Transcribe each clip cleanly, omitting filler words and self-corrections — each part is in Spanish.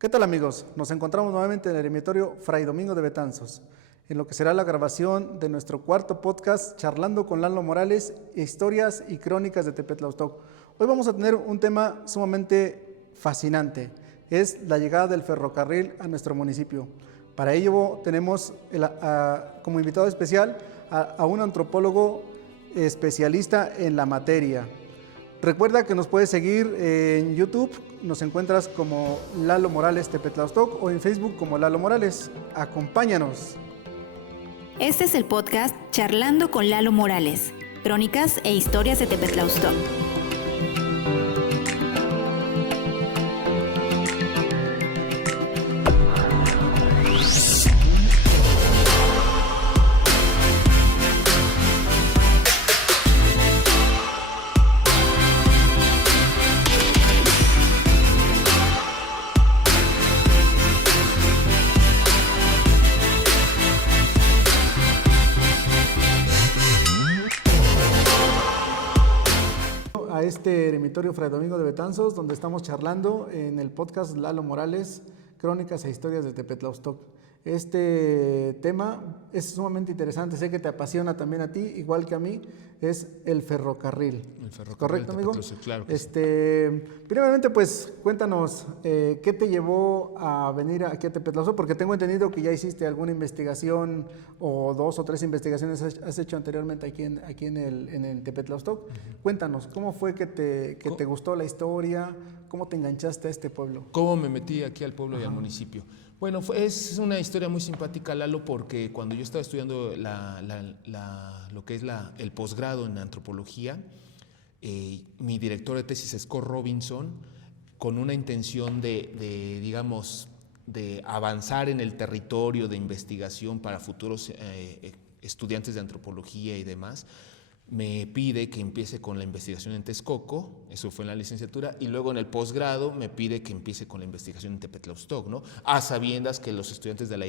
¿Qué tal, amigos? Nos encontramos nuevamente en el eremitorio Fray Domingo de Betanzos, en lo que será la grabación de nuestro cuarto podcast, Charlando con Lalo Morales, historias y crónicas de Tepetlaustoc. Hoy vamos a tener un tema sumamente fascinante, es la llegada del ferrocarril a nuestro municipio. Para ello tenemos como invitado especial a un antropólogo especialista en la materia. Recuerda que nos puedes seguir en YouTube, nos encuentras como Lalo Morales Tepetlaustoc o en Facebook como Lalo Morales. Acompáñanos. Este es el podcast Charlando con Lalo Morales, crónicas e historias de Tepetlaustoc. A este eremitorio Fray Domingo de Betanzos, donde estamos charlando en el podcast Lalo Morales, crónicas e historias de Tepetlaustoc. Este tema es sumamente interesante, sé que te apasiona también a ti, igual que a mí, es el ferrocarril. El ferrocarril. ¿Correcto, amigo? Claro que sí. Primeramente, pues, cuéntanos, ¿qué te llevó a venir aquí a Tepetlaustoc? Porque tengo entendido que ya hiciste alguna investigación, o 2 o 3 investigaciones has hecho anteriormente aquí en el Tepetlaustoc. Cuéntanos, ¿cómo fue que te gustó la historia? ¿Cómo te enganchaste a este pueblo? ¿Cómo me metí aquí al pueblo y al municipio? Bueno, es una historia muy simpática, Lalo, porque cuando yo estaba estudiando lo que es el posgrado en antropología, mi director de tesis, Scott Robinson, con una intención digamos, de avanzar en el territorio de investigación para futuros estudiantes de antropología y demás, me pide que empiece con la investigación en Texcoco, eso fue en la licenciatura, y luego en el posgrado me pide que empiece con la investigación en Tepetlaustoc, ¿no? A sabiendas que los estudiantes de la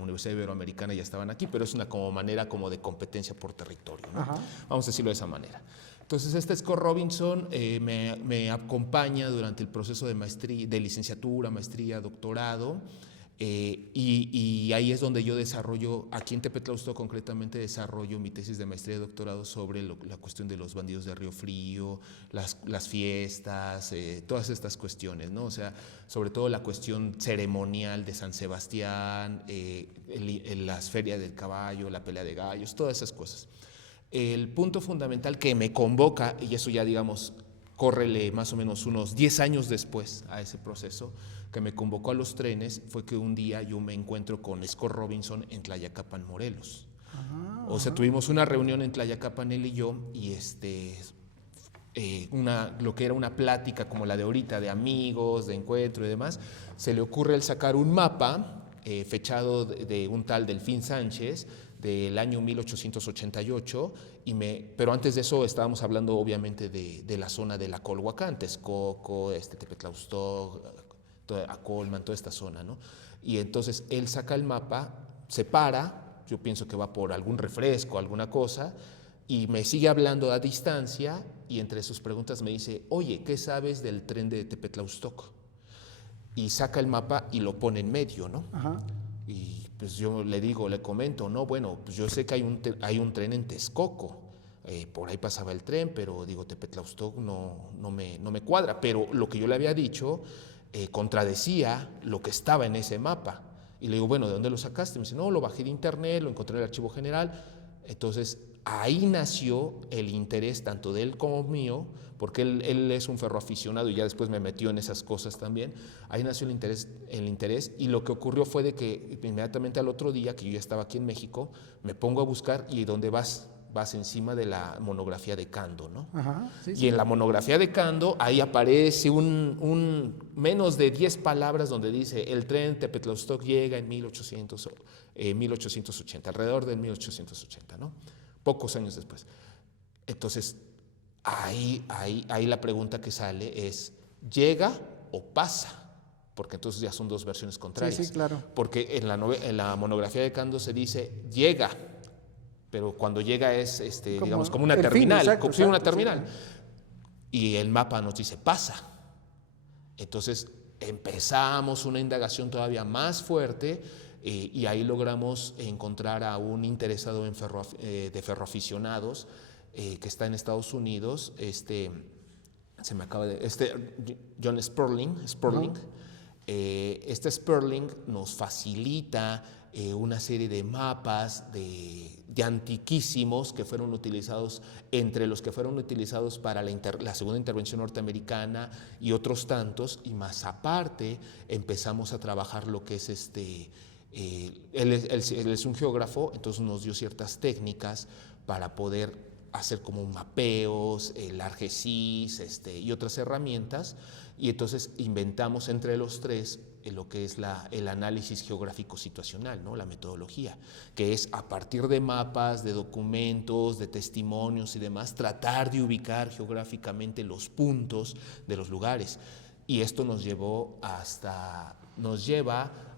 Universidad Iberoamericana ya estaban aquí, pero es una manera de competencia por territorio, ¿no? Vamos a decirlo de esa manera. Entonces, Scott Robinson me acompaña durante el proceso de licenciatura, maestría, doctorado, y ahí es donde yo desarrollo, aquí en Tepetlaustoc concretamente, desarrollo mi tesis de maestría y doctorado sobre la cuestión de los bandidos de Río Frío, las fiestas, todas estas cuestiones, ¿no? O sea, sobre todo la cuestión ceremonial de San Sebastián, las ferias del caballo, la pelea de gallos, todas esas cosas. El punto fundamental que me convoca, y eso ya digamos, córrele más o menos unos 10 años después a ese proceso, que me convocó a los trenes, fue que un día yo me encuentro con Scott Robinson en Tlayacapan, Morelos. O sea, tuvimos una reunión en Tlayacapan, él y yo, y lo que era una plática como la de ahorita, de amigos, de encuentro y demás, se le ocurre el sacar un mapa fechado de un tal Delfín Sánchez, del año 1888, pero antes de eso estábamos hablando obviamente de la zona de la Colhuacán, Texcoco, Tepetlaustoc, Acolman, toda esta zona, ¿no? Y entonces él saca el mapa, se para, yo pienso que va por algún refresco, alguna cosa, y me sigue hablando a distancia, y entre sus preguntas me dice, oye, ¿qué sabes del tren de Tepetlaustoc? Y saca el mapa y lo pone en medio, ¿no? Y pues yo le comento, no, bueno, pues yo sé que hay un tren en Texcoco, por ahí pasaba el tren, pero digo, Tepetlaustoc no me cuadra, pero lo que yo le había dicho contradecía lo que estaba en ese mapa. Y le digo, bueno, ¿de dónde lo sacaste? Me dice, no, lo bajé de internet, lo encontré en el archivo general. Entonces, ahí nació el interés tanto de él como mío, porque él es un ferroaficionado y ya después me metió en esas cosas también. Ahí nació el interés, y lo que ocurrió fue de que inmediatamente al otro día, que yo ya estaba aquí en México, me pongo a buscar, y ¿dónde vas encima de la monografía de Cando, ¿no? Y en la monografía de Cando, ahí aparece un menos de 10 palabras donde dice, el tren Tepetlaustoc llega en 1880, alrededor del 1880, ¿no? Pocos años después. Entonces, ahí la pregunta que sale es, ¿llega o pasa? Porque entonces ya son dos versiones contrarias. Sí, claro. Porque en la monografía de Cando se dice, llega, pero cuando llega es, digamos, como una terminal. Exacto, una terminal. Sí. Y el mapa nos dice, pasa. Entonces, empezamos una indagación todavía más fuerte y ahí logramos encontrar a un interesado en de ferroaficionados que está en Estados Unidos, se me acaba de... John Sperling. Este Sperling nos facilita una serie de mapas de antiquísimos que fueron utilizados, entre los que fueron utilizados para la segunda intervención norteamericana y otros tantos, y más aparte empezamos a trabajar lo que es él es un geógrafo, entonces nos dio ciertas técnicas para poder hacer como mapeos, el ArcGIS y otras herramientas, y entonces inventamos entre los tres lo que es el análisis geográfico situacional, ¿no? La metodología, que es a partir de mapas, de documentos, de testimonios y demás, tratar de ubicar geográficamente los puntos de los lugares. Y esto nos lleva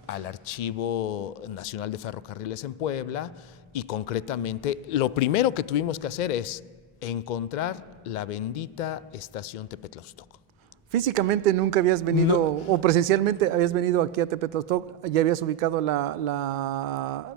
al Archivo Nacional de Ferrocarriles en Puebla, y concretamente lo primero que tuvimos que hacer es encontrar la bendita estación Tepetlaustoc. Físicamente nunca habías venido, o presencialmente habías venido aquí a Tepetlaustoc, ¿ya habías ubicado la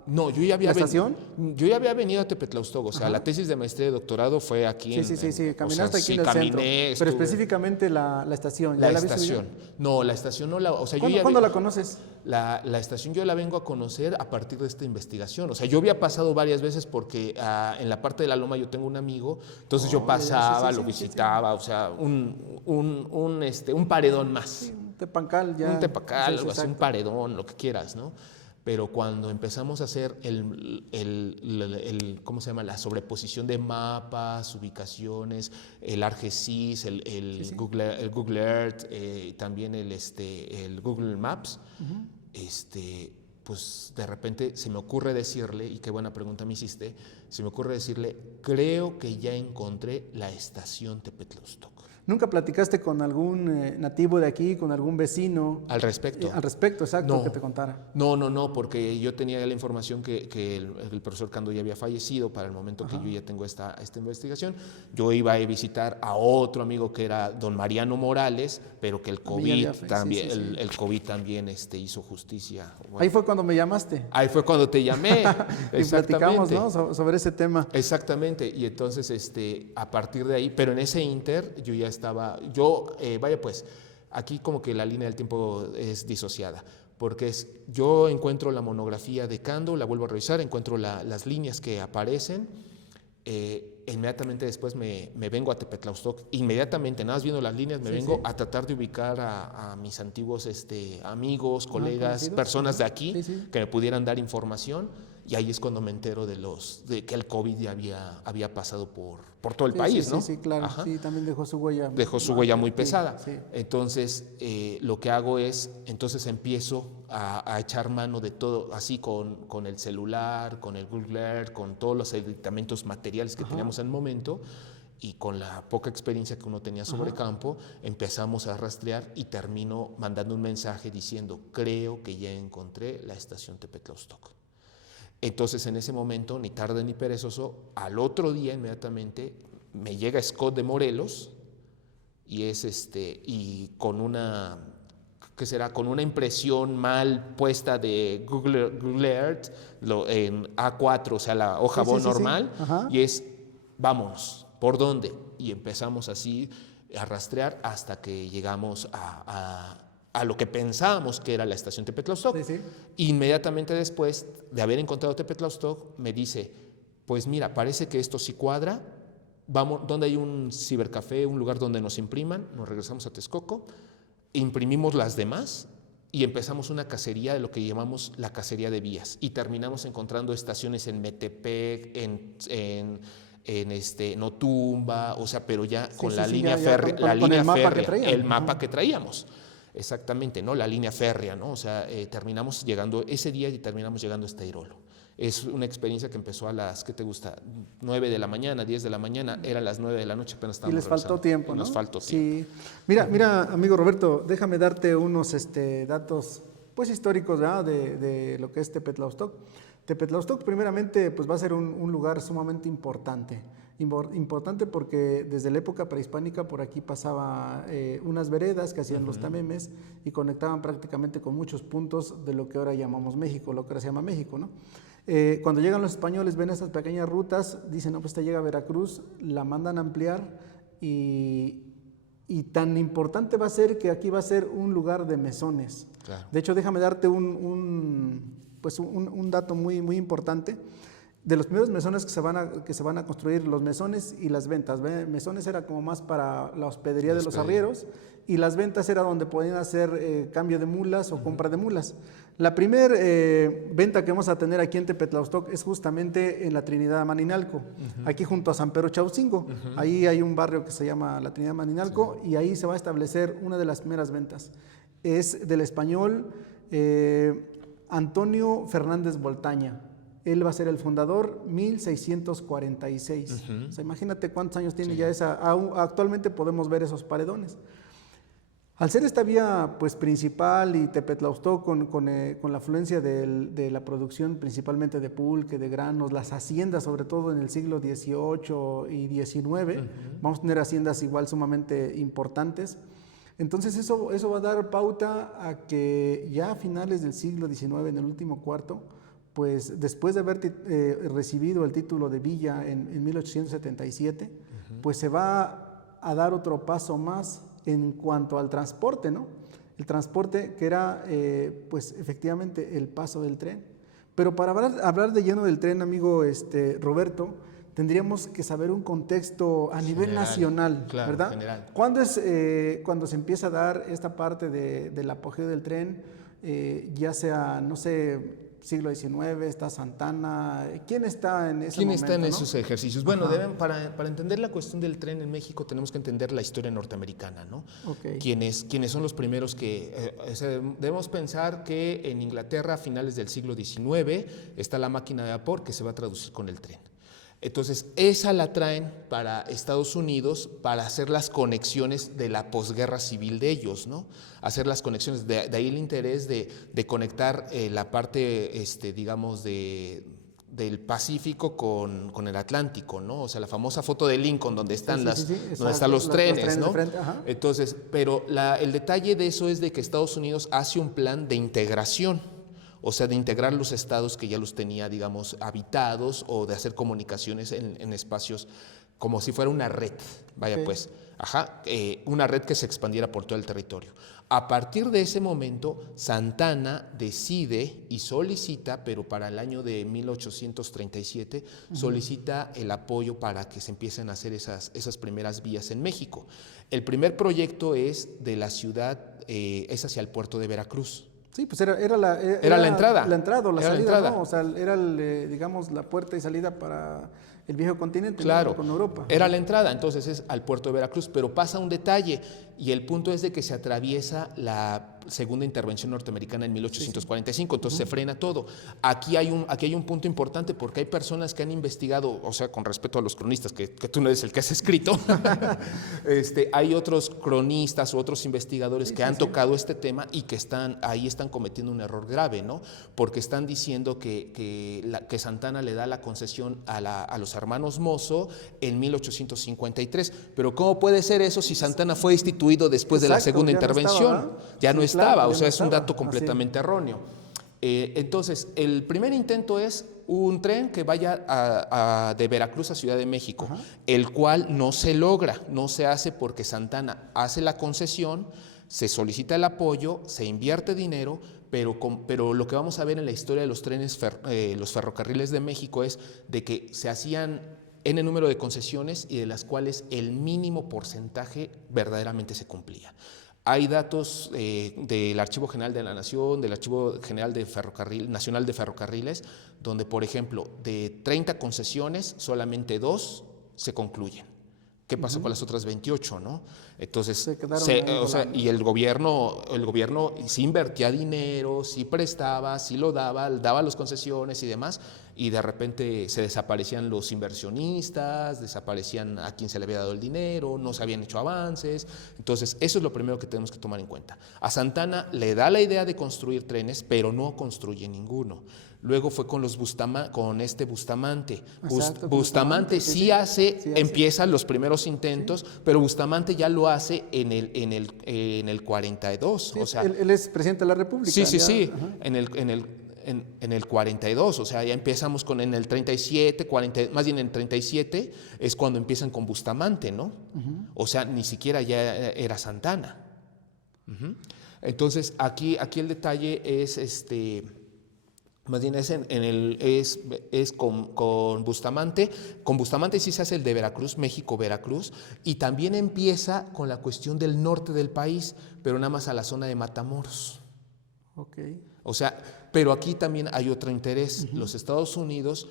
estación? Yo ya había venido a Tepetlaustoc, o sea, la tesis de maestría y doctorado fue aquí. Sí, caminaste aquí en el centro. Pero específicamente la estación. La estación. No, la estación no la... O sea, ¿Cuándo la conoces? La estación yo la vengo a conocer a partir de esta investigación. O sea, yo había pasado varias veces porque en la parte de la Loma yo tengo un amigo, entonces yo pasaba, lo visitaba, o sea, un paredón más. Sí, un tepancal ya. Un tepancal, algo así, un paredón, lo que quieras, ¿no? Pero cuando empezamos a hacer ¿cómo se llama? La sobreposición de mapas, ubicaciones, el ArcGIS, el Google Earth, también el Google Maps, pues de repente se me ocurre decirle, y qué buena pregunta me hiciste, se me ocurre decirle, creo que ya encontré la estación Tepetlaustoc. ¿Nunca platicaste con algún nativo de aquí, con algún vecino? Al respecto. Exacto, no, que te contara. No, porque yo tenía la información que el profesor Cando ya había fallecido para el momento que yo ya tengo esta investigación. Yo iba a visitar a otro amigo que era don Mariano Morales, pero que el COVID también, el COVID también hizo justicia. Bueno, ahí fue cuando me llamaste. Ahí fue cuando te llamé. Y platicamos, ¿no? Sobre ese tema. Exactamente, y entonces a partir de ahí, pero en ese inter yo ya estaba, pues aquí como que la línea del tiempo es disociada, porque yo encuentro la monografía de Cando, la vuelvo a revisar, encuentro las líneas que aparecen, inmediatamente después me vengo a Tepetlaustoc, inmediatamente, nada más viendo las líneas, me vengo a tratar de ubicar a mis antiguos amigos, colegas, personas de aquí que me pudieran dar información. Y ahí es cuando me entero de que el COVID ya había pasado por todo el país, ¿no? Sí, claro. Ajá. Sí, también dejó su huella. Dejó su huella muy pesada. Sí. Entonces, lo que hago es, empiezo a echar mano de todo, así con el celular, con el Google Earth, con todos los editamentos materiales que teníamos en el momento, y con la poca experiencia que uno tenía sobre campo, empezamos a rastrear y termino mandando un mensaje diciendo, creo que ya encontré la estación Tepetlaustoc. Entonces, en ese momento, ni tarde ni perezoso, al otro día inmediatamente me llega Scott de Morelos y y con una, ¿qué será? Con una impresión mal puesta de Google Earth en A4, o sea, la hoja normal, y vámonos, ¿por dónde? Y empezamos así a rastrear hasta que llegamos a lo que pensábamos que era la estación Tepetlaustoc. Inmediatamente después de haber encontrado Tepetlaustoc, me dice, pues mira, parece que esto sí cuadra, vamos, donde hay un cibercafé, un lugar donde nos impriman, nos regresamos a Texcoco, imprimimos las demás y empezamos una cacería de lo que llamamos la cacería de vías, y terminamos encontrando estaciones en Metepec, en Otumba, o sea, pero ya con la línea férrea, el mapa que traíamos. Exactamente, ¿no? La línea férrea, ¿no? O sea, terminamos llegando ese día y terminamos llegando a Esteirolo. Es una experiencia que empezó a las, ¿qué te gusta? 9 de la mañana, 10 de la mañana, eran las 9 de la noche, apenas estábamos regresando. Y les faltó tiempo, ¿no? Nos faltó tiempo. Sí. Mira, amigo Roberto, déjame darte unos datos, pues, históricos, ¿verdad? De lo que es Tepetlaustoc. Tepetlaustoc, primeramente, pues va a ser un lugar sumamente importante Importante porque desde la época prehispánica por aquí pasaba unas veredas que hacían los tamemes y conectaban prácticamente con muchos puntos de lo que ahora llamamos México, lo que ahora se llama México, ¿no? Cuando llegan los españoles, ven estas pequeñas rutas, dicen, no, pues esta llega a Veracruz, la mandan a ampliar y tan importante va a ser que aquí va a ser un lugar de mesones. Claro. De hecho, déjame darte un dato muy, muy importante. De los primeros mesones que se van a construir, los mesones y las ventas. Mesones era como más para la hospedería de los arrieros y las ventas era donde podían hacer cambio de mulas o compra de mulas. La primera venta que vamos a tener aquí en Tepetlaustoc es justamente en la Trinidad Maninalco, aquí junto a San Pedro Chaucingo. Ahí hay un barrio que se llama la Trinidad Maninalco y ahí se va a establecer una de las primeras ventas. Es del español Antonio Fernández Boltaña. Él va a ser el fundador, 1646. O sea, imagínate cuántos años tiene ya esa. Actualmente podemos ver esos paredones. Al ser esta vía pues, principal y Tepetlaustoc con la afluencia de la producción principalmente de pulque, de granos, las haciendas sobre todo en el siglo XVIII y XIX, vamos a tener haciendas igual sumamente importantes. Entonces eso va a dar pauta a que ya a finales del siglo XIX, en el último cuarto, pues después de haber recibido el título de villa en 1877, pues se va a dar otro paso más en cuanto al transporte, ¿no? El transporte que era, pues efectivamente, el paso del tren. Pero para hablar de lleno del tren, amigo Roberto, tendríamos que saber un contexto a nivel nacional, claro, ¿verdad? General. ¿Cuándo es cuando se empieza a dar esta parte del apogeo del tren? Ya sea, no sé, siglo XIX, está Santana. ¿Quién está en ese momento? ¿Quién está en ¿no? esos ejercicios? Bueno, para entender la cuestión del tren en México tenemos que entender la historia norteamericana, ¿no? Okay. ¿Quiénes son los primeros que... debemos pensar que en Inglaterra a finales del siglo XIX está la máquina de vapor que se va a traducir con el tren. Entonces, esa la traen para Estados Unidos para hacer las conexiones de la posguerra civil de ellos, ¿no? Hacer las conexiones, de ahí el interés de conectar la parte, digamos, del Pacífico con el Atlántico, ¿no? O sea, la famosa foto de Lincoln donde están donde están los trenes, ¿no? Entonces, pero el detalle de eso es de que Estados Unidos hace un plan de integración. O sea, de integrar los estados que ya los tenía, digamos, habitados o de hacer comunicaciones en espacios como si fuera una red, pues, una red que se expandiera por todo el territorio. A partir de ese momento, Santana decide y solicita, pero para el año de 1837, solicita el apoyo para que se empiecen a hacer esas primeras vías en México. El primer proyecto es de la ciudad, es hacia el puerto de Veracruz. Sí, pues era la entrada. La entrada o la salida, ¿no? O sea, era, digamos, la puerta y salida para el viejo continente, claro, ¿no? Con Europa. Era la entrada, entonces es al puerto de Veracruz, pero pasa un detalle y el punto es de que se atraviesa la segunda intervención norteamericana en 1845, entonces se frena todo. Aquí hay un punto importante porque hay personas que han investigado, o sea, con respeto a los cronistas, que tú no eres el que has escrito, hay otros cronistas u otros investigadores que han tocado este tema y que están cometiendo un error grave, ¿no? Porque están diciendo que Santana le da la concesión a los hermanos Mozo en 1853, pero ¿cómo puede ser eso si Santana fue instituido después de la segunda intervención? Ya no estaba, o sea, es un dato completamente erróneo. Entonces, el primer intento es un tren que vaya de Veracruz a Ciudad de México, el cual no se logra, no se hace porque Santana hace la concesión, se solicita el apoyo, se invierte dinero, pero lo que vamos a ver en la historia de los trenes, los ferrocarriles de México es de que se hacían N número de concesiones y de las cuales el mínimo porcentaje verdaderamente se cumplía. Hay datos del Archivo General de la Nación, del Archivo General Nacional de Ferrocarriles, donde, por ejemplo, de 30 concesiones, solamente 2 se concluyen. ¿Qué pasó con las otras 28, no? Entonces, y el gobierno sí invertía dinero, sí prestaba, sí lo daba las concesiones y demás, y de repente se desaparecían los inversionistas, desaparecían a quien se le había dado el dinero, no se habían hecho avances. Entonces, eso es lo primero que tenemos que tomar en cuenta. A Santa Anna le da la idea de construir trenes, pero no construye ninguno. Luego fue con Bustamante. Exacto, Bustamante sí hace, sí empieza los primeros intentos, pero Bustamante ya lo hace en el 42. Sí, o sea, él es presidente de la República. sí, Ajá. en el 42, o sea, ya empezamos en el 37, más bien en el 37 es cuando empiezan con Bustamante, ¿no? O sea, ni siquiera ya era Santa Anna. Entonces, aquí el detalle es más bien es con Bustamante. Con Bustamante sí se hace el de Veracruz, México-Veracruz, y también empieza con la cuestión del norte del país, pero nada más a la zona de Matamoros. Okay. O sea, pero aquí también hay otro interés. Los Estados Unidos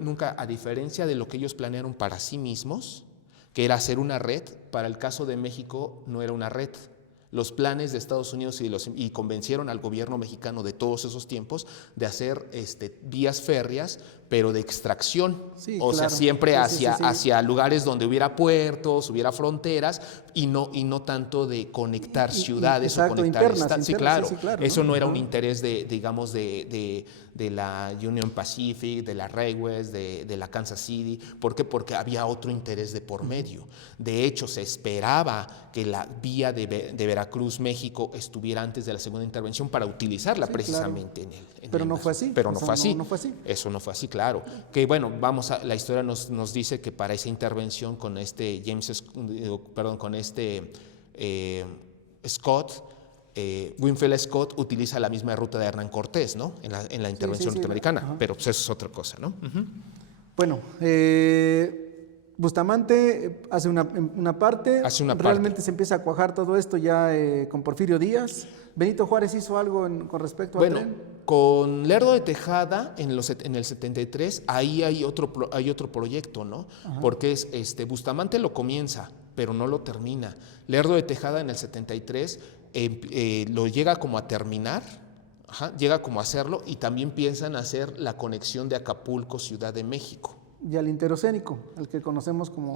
nunca, a diferencia de lo que ellos planearon para sí mismos, que era hacer una red, para el caso de México no era una red. Los planes de Estados Unidos y convencieron al gobierno mexicano de todos esos tiempos de hacer vías férreas, pero de extracción. Sí, o sea, siempre hacia lugares donde hubiera puertos, hubiera fronteras, y no tanto de conectar ciudades o conectar estados. Sí, claro. Eso no era un interés de la Union Pacific, de la Railways, de la Kansas City. ¿Por qué? Porque había otro interés de por medio. De hecho, se esperaba que la vía de Veracruz, México, estuviera antes de la segunda intervención para utilizarla precisamente Pero no fue así. Pero no fue así. No fue así. Eso no fue así, claro. Que bueno, la historia nos dice que para esa intervención con Scott, Winfield Scott utiliza la misma ruta de Hernán Cortés, ¿no? En la intervención norteamericana, pero pues eso es otra cosa, ¿no? Bueno, Bustamante hace una parte. Realmente se empieza a cuajar todo esto ya con Porfirio Díaz. ¿Benito Juárez hizo algo con respecto al tren? Con Lerdo de Tejada en el 73, ahí hay otro proyecto, ¿no? Porque Bustamante lo comienza, pero no lo termina. Lerdo de Tejada en el 73 lo llega como a terminar, llega como a hacerlo, y también piensan hacer la conexión de Acapulco, Ciudad de México. Y al interoceánico, al que conocemos como...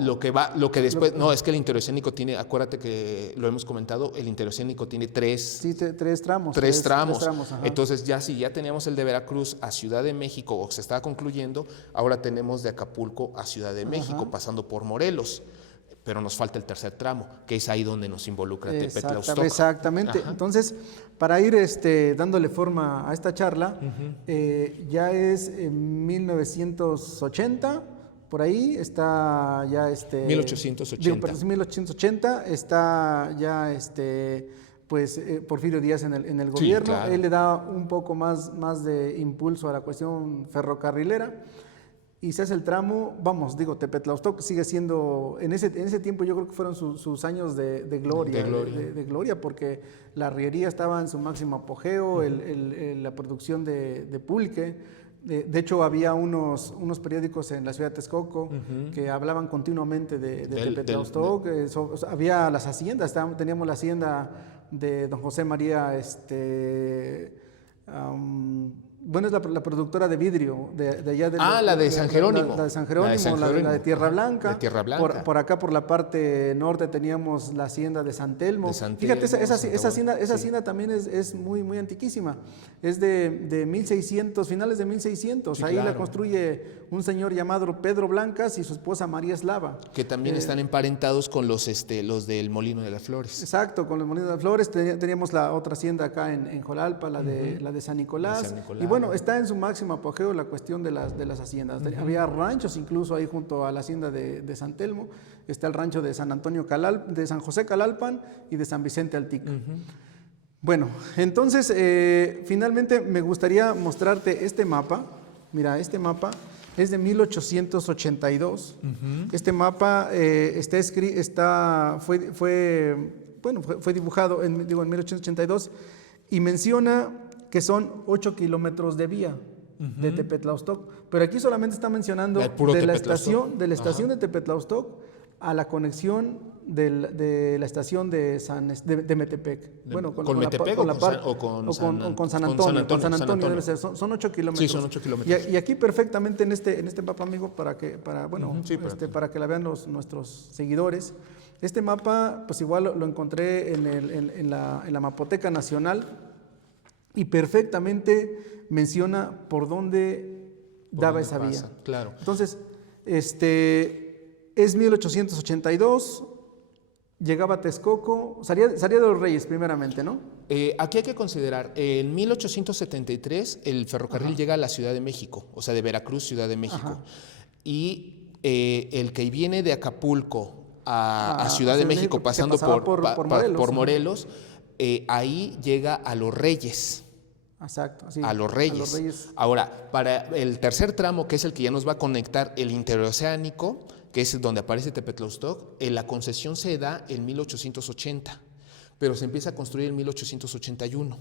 Es que el interoceánico tiene, acuérdate que lo hemos comentado, el interoceánico tiene tres tramos. Tres tramos. Entonces si ya teníamos el de Veracruz a Ciudad de México, o se estaba concluyendo, ahora tenemos de Acapulco a Ciudad de México, pasando por Morelos. Pero nos falta el tercer tramo, que es ahí donde nos involucra Tepetlaustoc. Exactamente. Entonces, para ir dándole forma a esta charla, ya es en 1980, por ahí está ya 1880. 1880 está ya Porfirio Díaz en el gobierno. Sí, claro. Él le da un poco más de impulso a la cuestión ferrocarrilera. Y se hace el tramo, Tepetlaustoc sigue siendo, en ese tiempo yo creo que fueron sus años de gloria. De gloria, porque la arriería estaba en su máximo apogeo, la producción de pulque. De hecho, había unos periódicos en la ciudad de Texcoco que hablaban continuamente de Tepetlaustoc. Había las haciendas, teníamos la hacienda de don José María, bueno, es la productora de vidrio de allá de... la de San Jerónimo. La de San Jerónimo, la de Tierra Blanca. De Tierra Blanca. Por acá, por la parte norte, teníamos la hacienda de San Telmo. Fíjate, esa hacienda también es muy, muy antiquísima. Es de 1600, finales de 1600. Sí, ahí la construye un señor llamado Pedro Blancas y su esposa María Eslava. Que también están emparentados con los del Molino de las Flores. Exacto, con los Molinos de las Flores. Teníamos la otra hacienda acá en Jolalpa, la de San Nicolás. Y bueno, está en su máximo apogeo la cuestión de las haciendas. Había ranchos incluso ahí junto a la hacienda de San Telmo. Está el rancho de San Antonio de San José Calalpan y de San Vicente Altica. Bueno, entonces finalmente me gustaría mostrarte este mapa. Mira, este mapa es de 1882. Este mapa fue dibujado en 1882 y menciona que son 8 kilómetros de vía de Tepetlaustoc. Pero aquí solamente está mencionando de la estación de Tepetlaustoc a la conexión de la estación de Metepec. Bueno, ¿con Metepec o con San Antonio? Con San Antonio debe ser. Son 8 kilómetros. Sí, son 8 kilómetros. Y aquí perfectamente en este mapa, amigo, para que la vean nuestros seguidores. Este mapa, pues igual lo encontré en la Mapoteca Nacional y perfectamente menciona por dónde daba esa vía. Claro. Entonces, es 1882, llegaba a Texcoco, salía de los Reyes primeramente, ¿no? Aquí hay que considerar, en 1873 el ferrocarril llega a la Ciudad de México, o sea, de Veracruz, Ciudad de México. Ajá. Y el que viene de Acapulco a Ciudad de México, pasando por Morelos, ahí llega a Los Reyes. Exacto, sí, a Los Reyes. Ahora, para el tercer tramo, que es el que ya nos va a conectar el interoceánico, que es donde aparece Tepetlaústoc, la concesión se da en 1880, pero se empieza a construir en 1881.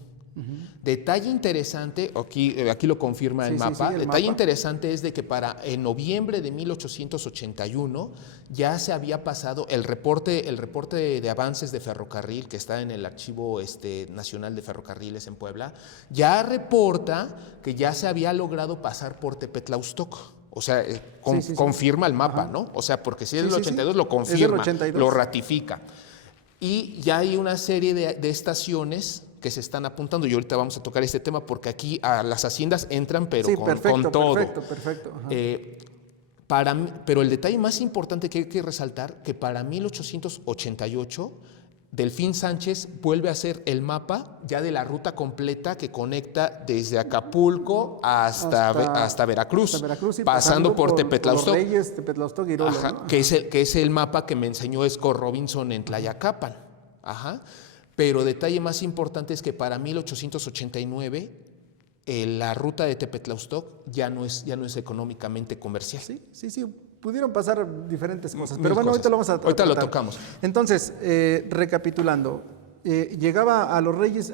Detalle interesante, aquí lo confirma el mapa, detalle interesante es de que en noviembre de 1881 ya se había pasado el reporte de avances de ferrocarril que está en el Archivo Nacional de Ferrocarriles en Puebla, ya reporta que ya se había logrado pasar por Tepetlaústoc. O sea, confirma el mapa, ¿no? O sea, porque si es del 82 lo confirma, lo ratifica. Y ya hay una serie de estaciones que se están apuntando, y ahorita vamos a tocar este tema porque aquí a las haciendas entran, pero con todo. Perfecto. Pero el detalle más importante que hay que resaltar, que para 1888 Delfín Sánchez vuelve a hacer el mapa ya de la ruta completa que conecta desde Acapulco hasta Veracruz, y pasando por Tepetlaústoc. Los Reyes, Tepetlaústoc y Irolo, ¿no? que es el mapa que me enseñó Scott Robinson en Tlayacapan. Pero detalle más importante es que para 1889 la ruta de Tepetlaústoc ya no es económicamente comercial. Sí. Pudieron pasar diferentes cosas, pero bueno, ahorita lo vamos a tratar. Ahorita lo tocamos. Entonces, recapitulando, llegaba a los Reyes,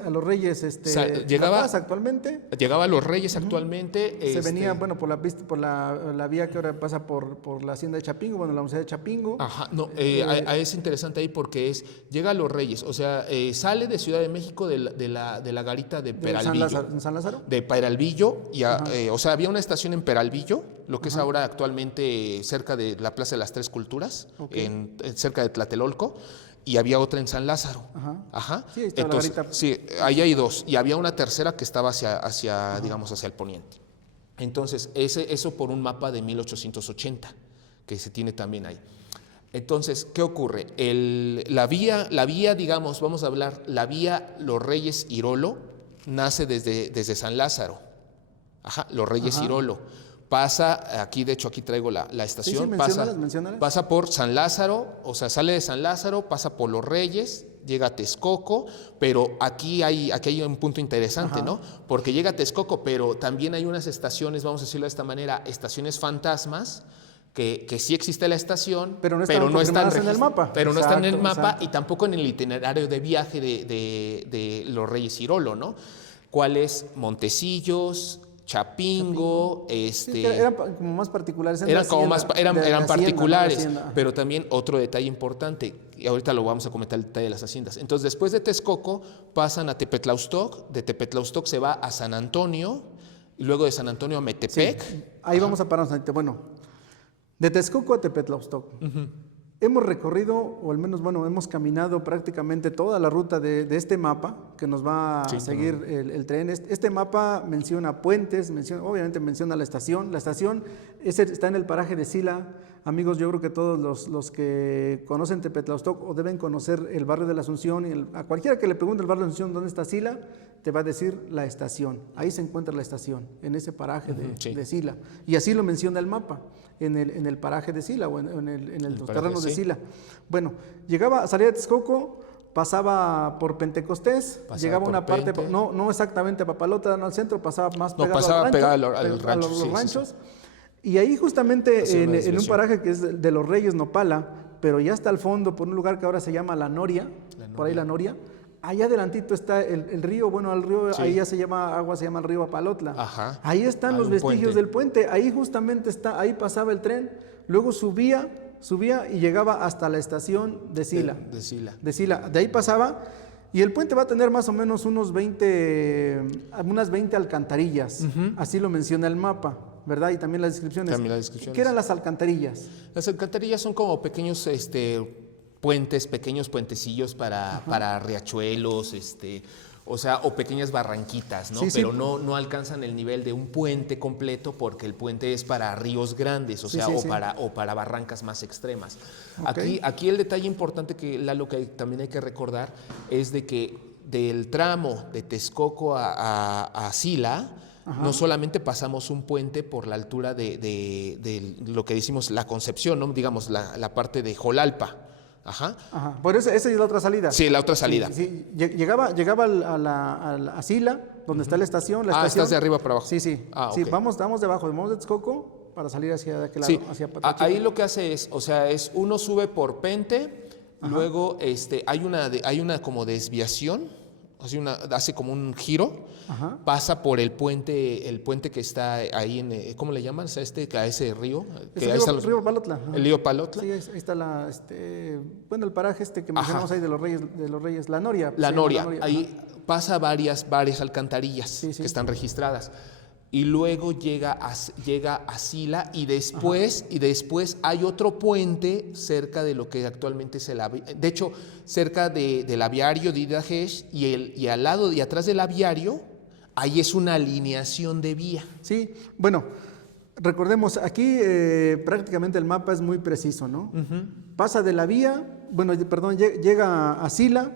llegaba actualmente. Llegaba a los Reyes actualmente. Se venía, por la vía que ahora pasa por la hacienda de Chapingo, la Universidad de Chapingo. Es interesante ahí porque llega a los Reyes, o sea, sale de Ciudad de México de la garita de Peralvillo. ¿San Lázaro? De Peralvillo, o sea, había una estación en Peralvillo, lo que es ahora actualmente cerca de la Plaza de las Tres Culturas, cerca de Tlatelolco. Y había otra en San Lázaro. Sí, ahí estaba. Entonces, sí, ahí hay dos. Y había una tercera que estaba hacia el poniente. Entonces, eso por un mapa de 1880, que se tiene también ahí. Entonces, ¿qué ocurre? La vía, digamos, vamos a hablar, la vía Los Reyes Irolo, nace desde San Lázaro. Los Reyes Irolo. Pasa, aquí traigo la estación, menciónalas. Pasa por San Lázaro, o sea, sale de San Lázaro, pasa por Los Reyes, llega a Texcoco, pero aquí hay un punto interesante, ¿no? Porque llega a Texcoco, pero también hay unas estaciones, vamos a decirlo de esta manera, estaciones fantasmas, que sí existe la estación, pero no están en el mapa. Pero no están en el mapa y tampoco en el itinerario de viaje de Los Reyes Irolo, ¿no? ¿Cuál es? Montecillos, Chapingo, eran como más particulares. Eran particulares, pero también otro detalle importante, y ahorita lo vamos a comentar el detalle de las haciendas. Entonces, después de Texcoco, pasan a Tepetlaústoc, de Tepetlaústoc se va a San Antonio, y luego de San Antonio a Metepec. Ahí vamos a pararnos. Bueno, de Texcoco a Tepetlaústoc. Hemos recorrido, o al menos, hemos caminado prácticamente toda la ruta de este mapa que nos va a seguir el tren. Este mapa menciona puentes, obviamente menciona la estación. La estación está en el paraje de Sila. Amigos, yo creo que todos los que conocen Tepetlaústoc o deben conocer el barrio de la Asunción, y a cualquiera que le pregunte el barrio de la Asunción dónde está Sila, te va a decir la estación. Ahí se encuentra la estación, en ese paraje de Sila. Y así lo menciona el mapa, en el paraje de Sila o en los terrenos de Sila. Bueno, salía de Texcoco, pasaba por Pentecostés, llegaba a una parte, no exactamente a Papalota, no al centro, pasaba más pegado al rancho, a los ranchos. Y ahí justamente en un paraje que es de los Reyes, Nopala, pero ya está al fondo, por un lugar que ahora se llama La Noria, por ahí La Noria, allá adelantito está el río, el río, ahí ya se llama el río Apalotla. Ahí están los vestigios del puente, ahí justamente ahí pasaba el tren, luego subía subía y llegaba hasta la estación de Sila. De Sila. De Sila. De ahí pasaba y el puente va a tener más o menos unas 20 alcantarillas. Así lo menciona el mapa, ¿verdad? Y también las descripciones. También las descripciones. ¿Qué eran las alcantarillas? Las alcantarillas son como pequeños puentes, pequeños puentecillos para riachuelos, o pequeñas barranquitas, ¿no? Sí, Pero sí. no alcanzan el nivel de un puente completo porque el puente es para ríos grandes, Sí, sí. o para barrancas más extremas. Ok. Aquí el detalle importante que también hay que recordar es de que del tramo de Texcoco a Sila, no solamente pasamos un puente por la altura de lo que decimos la Concepción, ¿no? Digamos la parte de Jolalpa. Ajá. Por eso, esa es la otra salida. Sí, la otra salida. Sí. Llegaba a Sila, donde está la estación. Estás de arriba para abajo. Sí. Sí, Sí, vamos debajo, vamos de Texcoco para salir hacia aquel lado, sí. hacia Patrachico. Ahí lo que hace es uno sube por Pente, luego hay una como desviación, hace como un giro, pasa por el puente que está ahí ¿cómo le llaman? A ese río. Que ahí está Río Palotla. el río Palotla. Sí, ahí está el paraje que mencionamos ahí de los Reyes, La Noria. La Sí, Noria. Ajá. Ahí pasa varias alcantarillas que están registradas. Y luego llega a Sila y después hay otro puente cerca de lo que actualmente es de hecho, cerca del aviario de Idahesh y al lado y atrás del aviario, ahí es una alineación de vía. Sí, bueno, recordemos, aquí prácticamente el mapa es muy preciso, ¿no? Pasa de la vía, llega a Sila,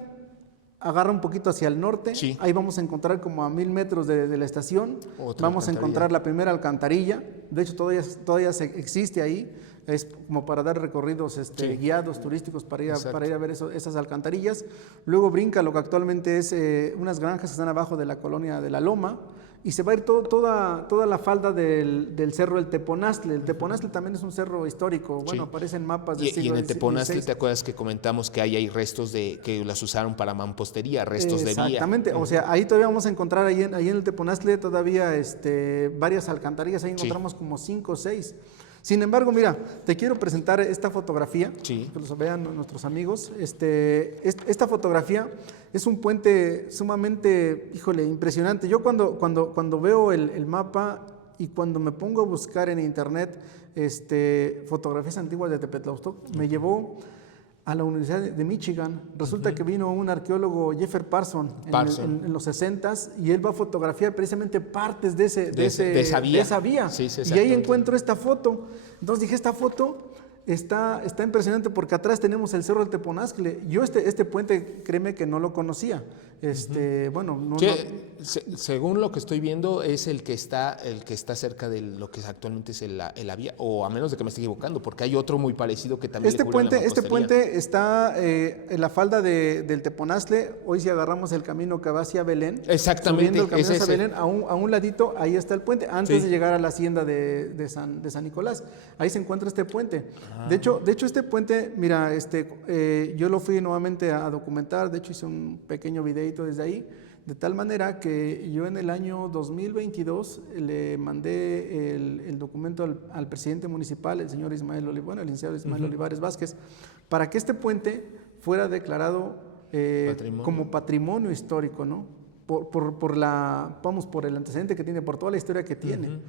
agarra un poquito hacia el norte, Sí. Ahí vamos a encontrar como a 1000 metros de la estación, Otra vamos a alcantarilla. encontrar la primera alcantarilla, de hecho todavía existe ahí, es como para dar recorridos guiados turísticos para ir a ver esas alcantarillas. Luego brinca lo que actualmente es unas granjas que están abajo de la colonia de La Loma, y se va a ir toda la falda del cerro del Teponaztle. El Teponaztle también es un cerro histórico, Sí. aparecen mapas del Y siglo en el Teponaztle, XVI. ¿te acuerdas que comentamos que hay restos que las usaron para mampostería, restos de vía? Exactamente, o sea, ahí todavía vamos a encontrar, ahí en el Teponaztle todavía varias alcantarillas, ahí encontramos como 5 o 6. Sin embargo, mira, te quiero presentar esta fotografía, Sí. que los vean nuestros amigos. Esta fotografía es un puente sumamente, impresionante. Yo cuando veo el mapa y cuando me pongo a buscar en internet fotografías antiguas de Tepetlauztoc, me llevó a la Universidad de Michigan. Resulta que vino un arqueólogo, Jeffrey Parson, en los 60s, y él va a fotografiar precisamente partes de esa vía. Sí, y ahí encuentro esta foto. Entonces dije, esta foto está impresionante porque atrás tenemos el Cerro del Teponazcle. Yo este puente, créeme que no lo conocía. Según lo que estoy viendo, es el que está cerca de lo que actualmente es la vía, o a menos de que me esté equivocando, porque hay otro muy parecido que también Este puente está en la falda del Teponazcle. Hoy si agarramos el camino que va hacia Belén, Exactamente, subiendo el camino es hacia ese. Belén, a un ladito, ahí está el puente, antes Sí. de llegar a la hacienda de San Nicolás. Ahí se encuentra este puente. De hecho, este puente, mira, yo lo fui nuevamente a documentar. De hecho, hice un pequeño videito desde ahí, de tal manera que yo en el año 2022 le mandé el documento al presidente municipal, el señor el licenciado Ismael Olivares Vázquez, para que este puente fuera declarado como patrimonio histórico, ¿no? Por el antecedente que tiene, por toda la historia que tiene.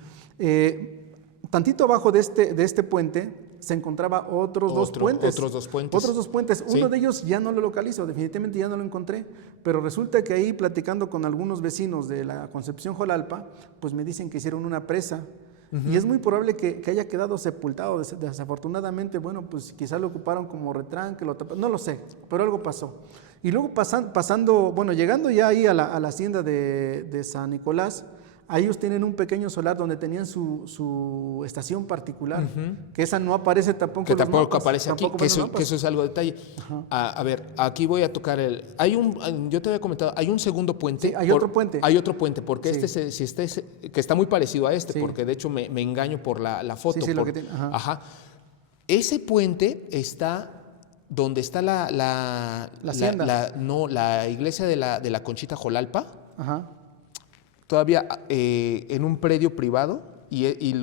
Tantito abajo de este puente se encontraba otros dos puentes. Otros dos puentes. Sí. Uno de ellos ya no lo localizo, definitivamente ya no lo encontré, pero resulta que ahí, platicando con algunos vecinos de la Concepción Jolalpa, pues me dicen que hicieron una presa. Y es muy probable que haya quedado sepultado. Desafortunadamente, bueno, pues quizá lo ocuparon como retranque, no lo sé, pero algo pasó. Y luego llegando ya ahí a la hacienda de San Nicolás, ahí ellos tienen un pequeño solar donde tenían su estación particular, que esa no aparece tampoco. Que en los tampoco mapas, aparece aquí, tampoco en los mapas. que eso es algo de detalle. A ver, aquí voy a tocar yo te había comentado, hay un segundo puente. Sí, hay otro puente. Hay otro puente, porque Sí. que está muy parecido a este, Sí. porque de hecho me engaño por la foto. Sí, lo que tiene, ajá. Ese puente está donde está la hacienda. la iglesia de la Conchita Jolalpa. Ajá. Todavía en un predio privado,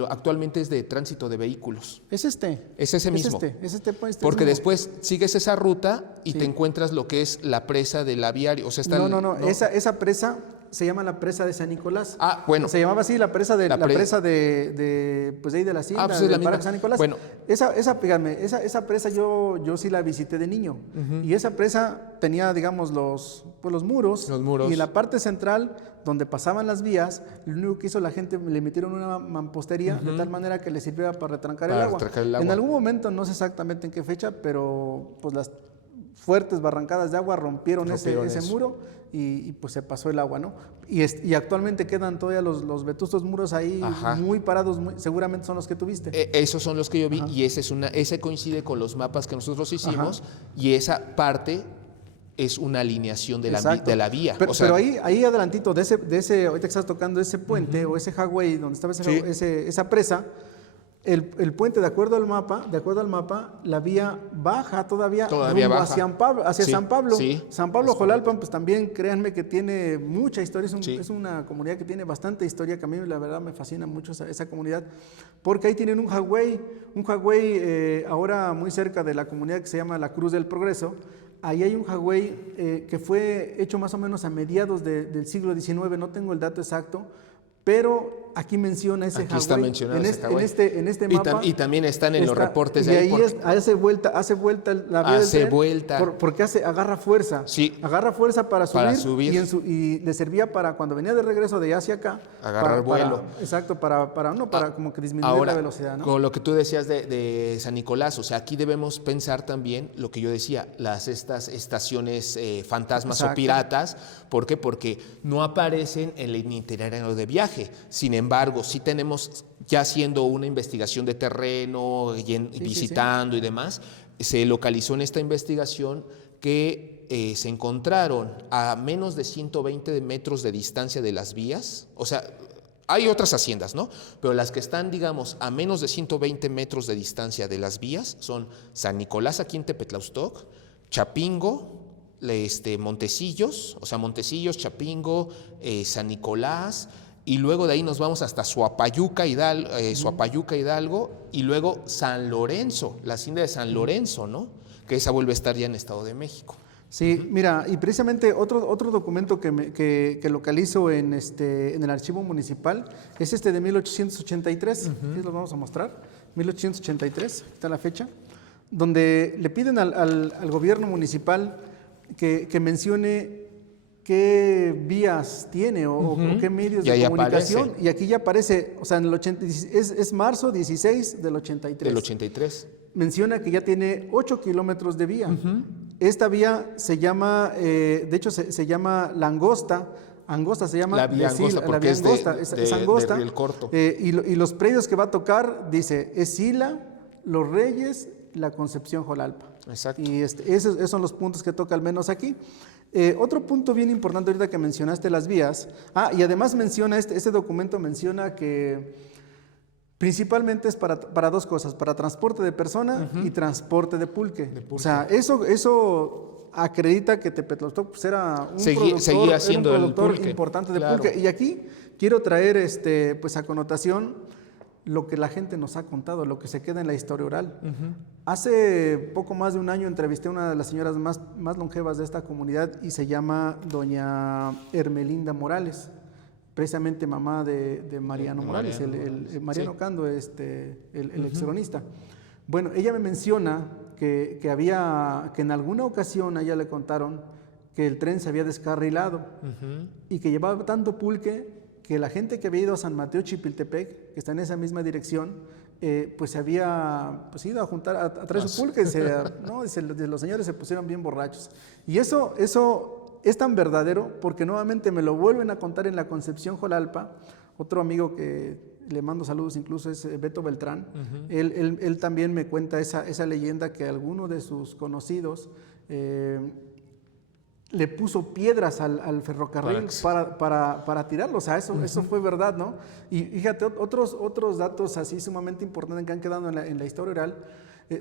actualmente es de tránsito de vehículos. Es este. Es ese mismo. Porque mismo. después sigues esa ruta y te encuentras lo que es la presa del aviario. O sea, No. Esa presa se llama la presa de San Nicolás. Ah, bueno. Se llamaba así la presa de la presa de pues de ahí de la hacienda, pues es la misma. San Nicolás. Bueno. Esa presa yo sí la visité de niño. Y esa presa tenía, digamos, los muros. Los muros. Y en la parte central, donde pasaban las vías, lo único que hizo la gente, le metieron una mampostería de tal manera que le sirviera para retrancar el agua. En algún momento, no sé exactamente en qué fecha, pero pues las fuertes barrancadas de agua rompieron ese muro y pues se pasó el agua, ¿no? Y actualmente quedan todavía los vetustos muros ahí muy parados, seguramente son los que tuviste. Esos son los que yo vi y ese coincide con los mapas que nosotros hicimos y esa parte es una alineación de la vía. Pero ahí adelantito de ese, ahorita que estás tocando ese puente o ese highway donde estaba esa presa, el puente, de acuerdo al mapa, la vía baja todavía baja. hacia San Pablo. Sí, San Pablo Jolalpan, pues también créanme que tiene mucha historia, es una comunidad que tiene bastante historia, que a mí la verdad me fascina mucho esa comunidad, porque ahí tienen un highway ahora muy cerca de la comunidad que se llama la Cruz del Progreso. Ahí hay un highway que fue hecho más o menos a mediados del siglo XIX, no tengo el dato exacto, pero aquí menciona ese highway. Está mencionado en este mapa. Y también están en los reportes de ahí. Y ahí hace vuelta la vía del tren porque agarra fuerza. Sí. Agarra fuerza para subir. Y le servía para cuando venía de regreso de allá hacia acá. Agarrar vuelo. Exacto, para como que disminuir la velocidad, ¿no? Con lo que tú decías de San Nicolás, o sea, aquí debemos pensar también lo que yo decía, estas estaciones fantasmas o piratas. ¿Por qué? Porque no aparecen en el itinerario de viaje. Sin embargo, sí tenemos, ya haciendo una investigación de terreno, visitando y demás, se localizó en esta investigación que se encontraron a menos de 120 metros de distancia de las vías. O sea, hay otras haciendas, ¿no? Pero las que están, digamos, a menos de 120 metros de distancia de las vías son San Nicolás, aquí en Tepetlaustoc, Chapingo, Montecillos, Chapingo, San Nicolás, y luego de ahí nos vamos hasta Suapayuca, Hidalgo, y luego San Lorenzo, la hacienda de San Lorenzo, ¿no? Que esa vuelve a estar ya en Estado de México. Sí, mira, y precisamente otro documento que localizo en el archivo municipal es de 1883, ¿sí lo vamos a mostrar? 1883, está la fecha, donde le piden al gobierno municipal que mencione qué vías tiene o qué medios de comunicación. Aparece. Y aquí ya aparece, o sea, es marzo 16 del 83. Del 83. Menciona que ya tiene 8 kilómetros de vía. Esta vía se llama, de hecho se llama la Angosta. Angosta se llama. La vía Angosta, porque es Angosta. De Riel Corto. Y los predios que va a tocar, dice, es Sila, Los Reyes, La Concepción, Jolalpa. Exacto. Y esos son los puntos que toca al menos aquí. Otro punto bien importante ahorita que mencionaste las vías. Y además menciona, este documento menciona que principalmente es para dos cosas, para transporte de persona y transporte de pulque. O sea, eso acredita que Tepetlaustoc pues, era un productor importante de pulque. Y aquí quiero traer pues a connotación lo que la gente nos ha contado, lo que se queda en la historia oral. Hace poco más de un año entrevisté a una de las señoras más longevas de esta comunidad y se llama doña Hermelinda Morales, precisamente mamá de Mariano Morales, el Mariano Cando, el extronista. Bueno, ella me menciona que en alguna ocasión a ella le contaron que el tren se había descarrilado y que llevaba tanto pulque que la gente que había ido a San Mateo Chipiltepec, que está en esa misma dirección, pues se había ido a juntar, a traer su pulque, los señores se pusieron bien borrachos. Y eso es tan verdadero porque nuevamente me lo vuelven a contar en la Concepción Jolalpa. Otro amigo que le mando saludos incluso es Beto Beltrán. Él también me cuenta esa leyenda que alguno de sus conocidos le puso piedras al ferrocarril para tirarlo. O sea, eso fue verdad, ¿no? Y fíjate, otros datos así sumamente importantes que han quedado en la historia oral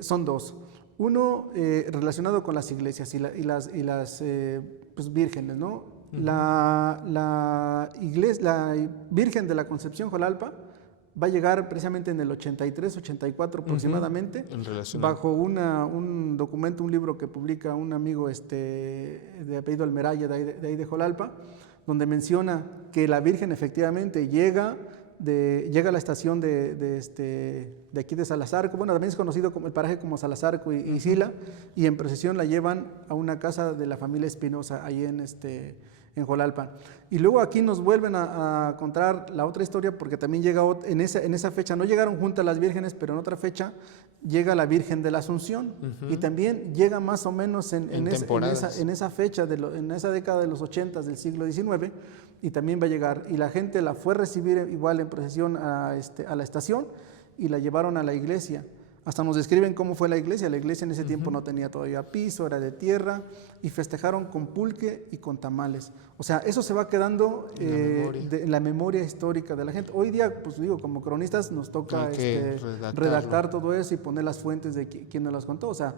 son dos. Uno, relacionado con las iglesias y las pues, vírgenes, ¿no? La Virgen de la Concepción Jolalpa va a llegar precisamente en el 83, 84 aproximadamente, bajo un documento, un libro que publica un amigo de apellido Almeraya, de ahí de Jolalpa, donde menciona que la Virgen efectivamente llega a la estación de aquí de Salazarco, bueno, también es conocido como el paraje como Salazarco y Sila, y en procesión la llevan a una casa de la familia Espinosa, ahí en Jolalpa. Y luego aquí nos vuelven a contar la otra historia, porque también llega en esa fecha, no llegaron juntas las vírgenes, pero en otra fecha llega la Virgen de la Asunción, y también llega más o menos en esa fecha, en esa década de los 80 del siglo XIX, y también va a llegar. Y la gente la fue a recibir igual en procesión a la estación, y la llevaron a la iglesia. Hasta nos describen cómo fue la iglesia. La iglesia en ese tiempo no tenía todavía piso, era de tierra, y festejaron con pulque y con tamales. O sea, eso se va quedando en la memoria histórica de la gente. Hoy día, pues digo, como cronistas nos toca redactar todo eso y poner las fuentes de quién nos las contó. O sea,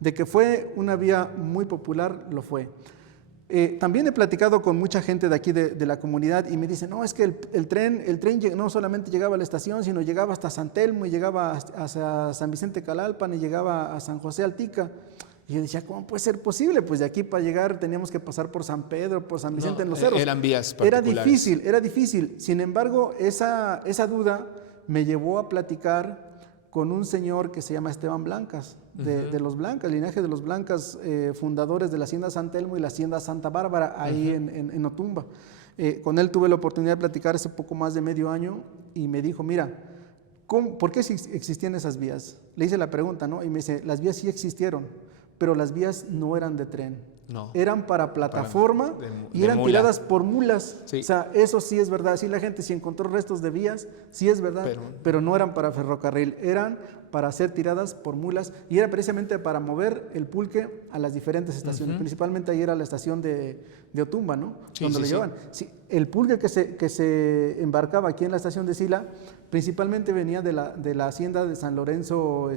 de que fue una vía muy popular, lo fue. También he platicado con mucha gente de aquí de la comunidad y me dicen, no, es que el tren no solamente llegaba a la estación, sino llegaba hasta San Telmo y llegaba hasta San Vicente Calalpan y llegaba a San José Altica. Y yo decía, ¿cómo puede ser posible? Pues de aquí para llegar teníamos que pasar por San Pedro, por San Vicente en los Cerros. Eran vías particulares. Era difícil. Sin embargo, esa duda me llevó a platicar con un señor que se llama Esteban Blancas, de los Blancas, linaje de los Blancas, fundadores de la Hacienda San Telmo y la Hacienda Santa Bárbara, ahí en Otumba. Con él tuve la oportunidad de platicar hace poco más de medio año y me dijo, mira, ¿por qué existían esas vías? Le hice la pregunta, ¿no? Y me dice, las vías sí existieron, pero las vías no eran de tren. No. Eran para plataforma y eran tiradas por mulas. Sí. O sea, eso sí es verdad. Sí, la gente sí encontró restos de vías, sí es verdad, pero no eran para ferrocarril, eran para ser tiradas por mulas y era precisamente para mover el pulque a las diferentes estaciones. Principalmente ahí era la estación de Otumba, ¿no? Sí, donde le llevaban. Sí, el pulque que se embarcaba aquí en la estación de Sila principalmente venía de la hacienda de San Lorenzo,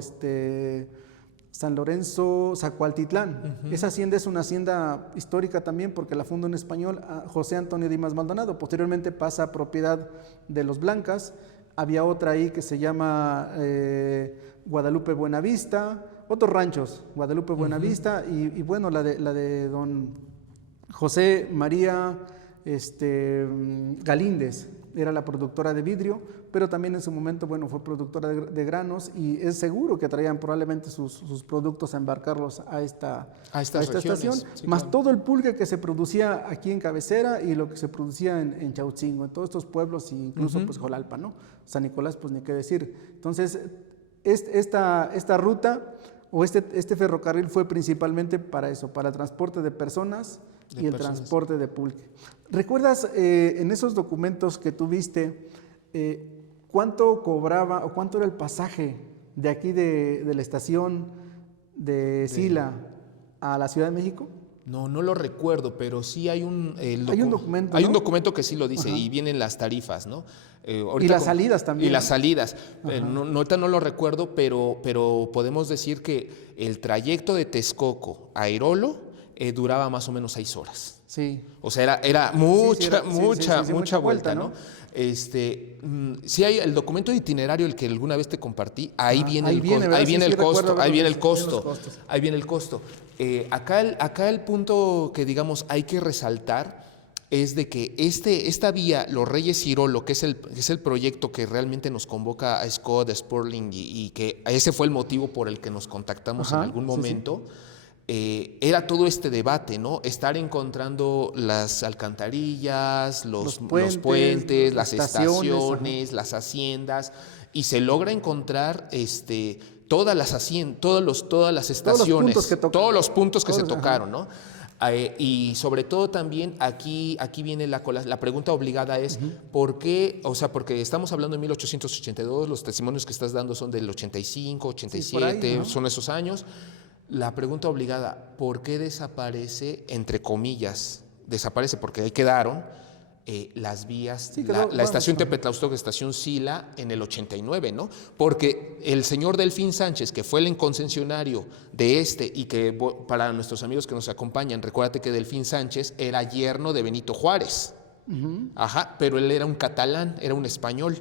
Zacualtitlán. Esa hacienda es una hacienda histórica también porque la funda un español, José Antonio Dimas Maldonado. Posteriormente pasa a propiedad de los Blancas. Había otra ahí que se llama Guadalupe Buenavista, otros ranchos, Guadalupe Buenavista y bueno, la de don José María Galíndez. Era la productora de vidrio, pero también en su momento, bueno, fue productora de granos y es seguro que traían probablemente sus productos a embarcarlos a esta estación, sí, más claro. Todo el pulque que se producía aquí en Cabecera y lo que se producía en Chautzingo, en todos estos pueblos, incluso pues Jolalpa, ¿no? San Nicolás, pues ni qué decir. Entonces, esta ruta o este ferrocarril fue principalmente para eso, para el transporte de personas y el transporte de pulque. ¿Recuerdas en esos documentos que tú viste cuánto cobraba o cuánto era el pasaje de aquí de la estación de Sila a la Ciudad de México? No lo recuerdo, pero sí hay un documento. Hay un documento que sí lo dice y vienen las tarifas, ¿no? Y las salidas también. Y las salidas. Ahorita no lo recuerdo, pero podemos decir que el trayecto de Texcoco a Airolo duraba más o menos 6 horas. Sí. O sea, era mucha vuelta, ¿no? Sí hay el documento de itinerario, el que alguna vez te compartí, ahí viene el costo. Acá el punto que digamos hay que resaltar es de que esta vía, Los Reyes Irolo, que es el proyecto que realmente nos convoca a Scott, a Sperling y que ese fue el motivo por el que nos contactamos en algún momento. Era todo este debate, ¿no? Estar encontrando las alcantarillas, los puentes, las estaciones, las haciendas, y se logra encontrar todas las estaciones, todos los puntos que se tocaron, ¿no? Y sobre todo también aquí viene la pregunta obligada es ¿por qué? O sea, porque estamos hablando de 1882, los testimonios que estás dando son del 85, 87, ahí, ¿no? Son esos años. La pregunta obligada, ¿por qué desaparece, entre comillas, porque ahí quedaron las vías, la estación Tepetlaustoc, estación Sila en el 89, ¿no? Porque el señor Delfín Sánchez, que fue el concesionario de y que para nuestros amigos que nos acompañan, recuérdate que Delfín Sánchez era yerno de Benito Juárez. Pero él era un catalán, era un español.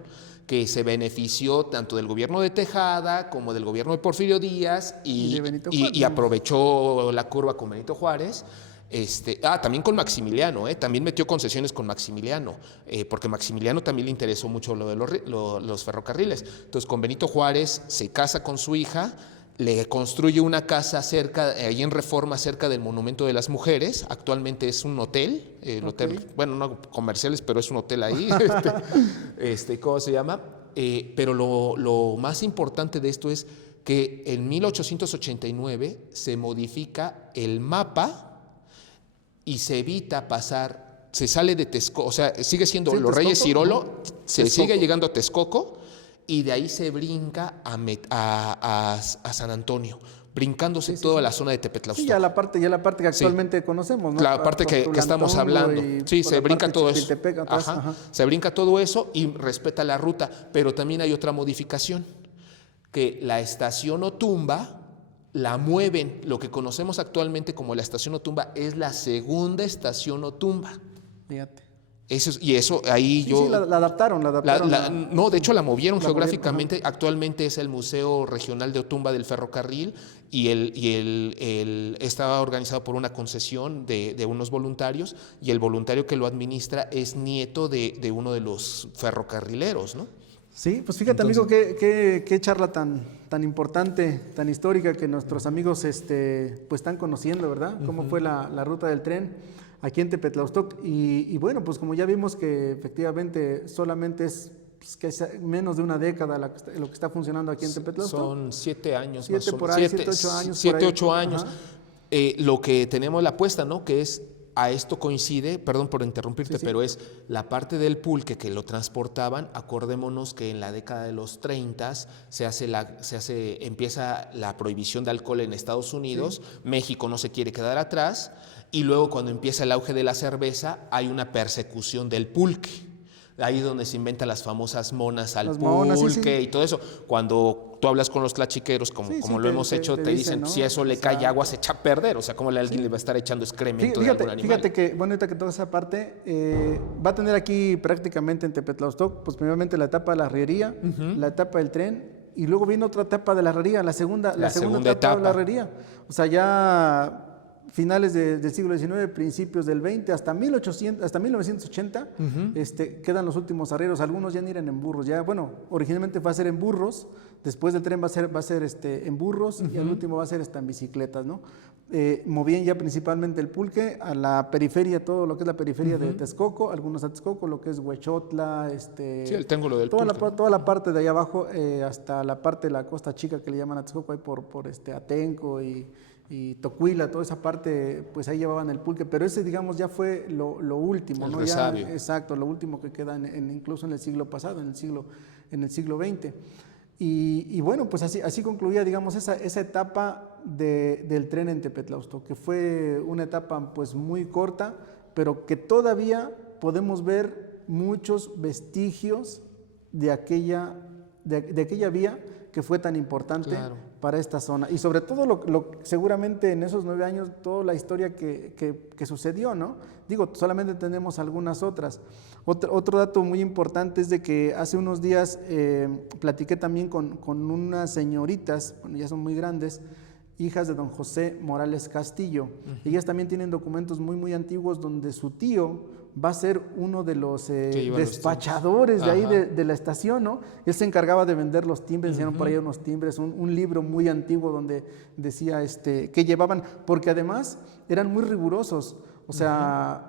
que se benefició tanto del gobierno de Tejada como del gobierno de Porfirio Díaz Y de Benito Juárez, y aprovechó la curva con Benito Juárez. También con Maximiliano, también metió concesiones con Maximiliano, porque Maximiliano también le interesó mucho lo de los ferrocarriles. Entonces, con Benito Juárez se casa con su hija, le construye una casa ahí en Reforma, cerca del Monumento de las Mujeres. Actualmente es un hotel, hotel, bueno, no comerciales, pero es un hotel ahí. ¿Cómo se llama? Pero lo más importante de esto es que en 1889 se modifica el mapa y se evita pasar, se sale de Texcoco, o sea, sigue siendo los Reyes Cirolo, se sigue llegando a Texcoco y de ahí se brinca a San Antonio, brincándose toda la zona de Tepetlaustoc. Sí, ya la parte que actualmente conocemos, ¿no? La parte que estamos hablando. Sí, se brinca todo eso. Se brinca todo eso y respeta la ruta, pero también hay otra modificación, que la estación Otumba la mueven. Lo que conocemos actualmente como la estación Otumba es la segunda estación Otumba. Fíjate. Eso ahí Sí, la adaptaron. No, de hecho la movieron geográficamente. movieron, Actualmente es el Museo Regional de Otumba del Ferrocarril y estaba organizado por una concesión de unos voluntarios, y el voluntario que lo administra es nieto de uno de los ferrocarrileros, ¿no? Sí, pues fíjate, amigo, qué charla tan importante, tan histórica, que nuestros amigos pues están conociendo, ¿verdad? Cómo fue la ruta del tren aquí en Tepetlaustoc. Y bueno, pues como ya vimos que efectivamente solamente es menos de una década lo que está funcionando aquí en Tepetlaustoc. Son 7 años 8 años. 7, 8 años. Lo que tenemos la apuesta, ¿no? Que es, a esto coincide, perdón por interrumpirte, sí. Pero es la parte del pulque que lo transportaban. Acordémonos que en la década de los 30 empieza la prohibición de alcohol en Estados Unidos, sí. México no se quiere quedar atrás, y luego cuando empieza el auge de la cerveza hay una persecución del pulque. Ahí es donde se inventan las famosas monas al pulque, sí. Y todo eso. Cuando tú hablas con los tlachiqueros, como lo hemos hecho, te dicen, ¿no? Si a eso le cae agua, se echa a perder. O sea, ¿cómo alguien le va a estar echando excremento de algún animal? Fíjate que, bueno, ahorita que toda esa parte, va a tener aquí prácticamente en Tepetlaustoc, pues primeramente la etapa de la arriería, la etapa del tren, y luego viene otra etapa de la herrería, la segunda etapa de la herrería. O sea, ya finales del siglo XIX, principios del XX, hasta 1980, quedan los últimos arrieros. Algunos ya no irán en burros. Ya, bueno, originalmente va a ser en burros, después del tren va a ser en burros, y al último va a ser en bicicletas, ¿no? Movían ya principalmente el pulque a la periferia, todo lo que es la periferia de Texcoco, algunos a Texcoco, lo que es Huechotla, sí, el triángulo del pulque. Toda la parte de allá abajo, hasta la parte de la Costa Chica, que le llaman a Texcoco, ahí por Atenco y Tocuila, toda esa parte, pues ahí llevaban el pulque, pero ese, digamos, ya fue lo último, el ¿no? resabio. Ya, exacto, lo último que queda incluso en el siglo pasado, en el siglo XX. Y bueno, pues así concluía, digamos, esa etapa del tren en Tepetlaustoc, que fue una etapa pues muy corta, pero que todavía podemos ver muchos vestigios de aquella vía que fue tan importante, claro, para esta zona. Y sobre todo seguramente en esos 9 años, toda la historia que sucedió, ¿no? Digo, solamente tenemos algunas otras. Otro dato muy importante es de que hace unos días platiqué también con unas señoritas, bueno, ya son muy grandes, hijas de don José Morales Castillo. Ellas también tienen documentos muy, muy antiguos donde su tío va a ser uno de los despachadores de ahí de la estación, ¿no? Él se encargaba de vender los timbres, hicieron por ahí unos timbres, un libro muy antiguo donde decía que llevaban, porque además eran muy rigurosos, o sea,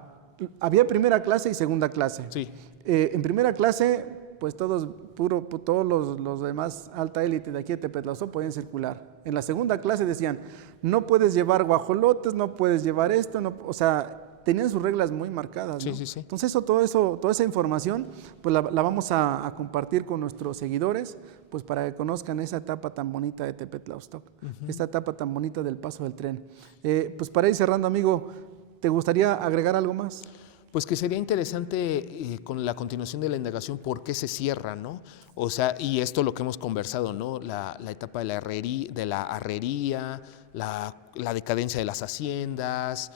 había primera clase y segunda clase. Sí. En primera clase, pues todos los demás alta élite de aquí de Tepetlaustoc podían circular. En la segunda clase decían, no puedes llevar guajolotes, no puedes llevar esto, no, o sea, tenían sus reglas muy marcadas, ¿no? Sí. Entonces toda esa información, pues la vamos a compartir con nuestros seguidores, pues para que conozcan esa etapa tan bonita de Tepetlaustoc, esta etapa tan bonita del paso del tren. Pues para ir cerrando, amigo, ¿te gustaría agregar algo más? Pues que sería interesante con la continuación de la indagación por qué se cierra, ¿no? O sea, y esto lo que hemos conversado, ¿no? La etapa de la herrería, la decadencia de las haciendas,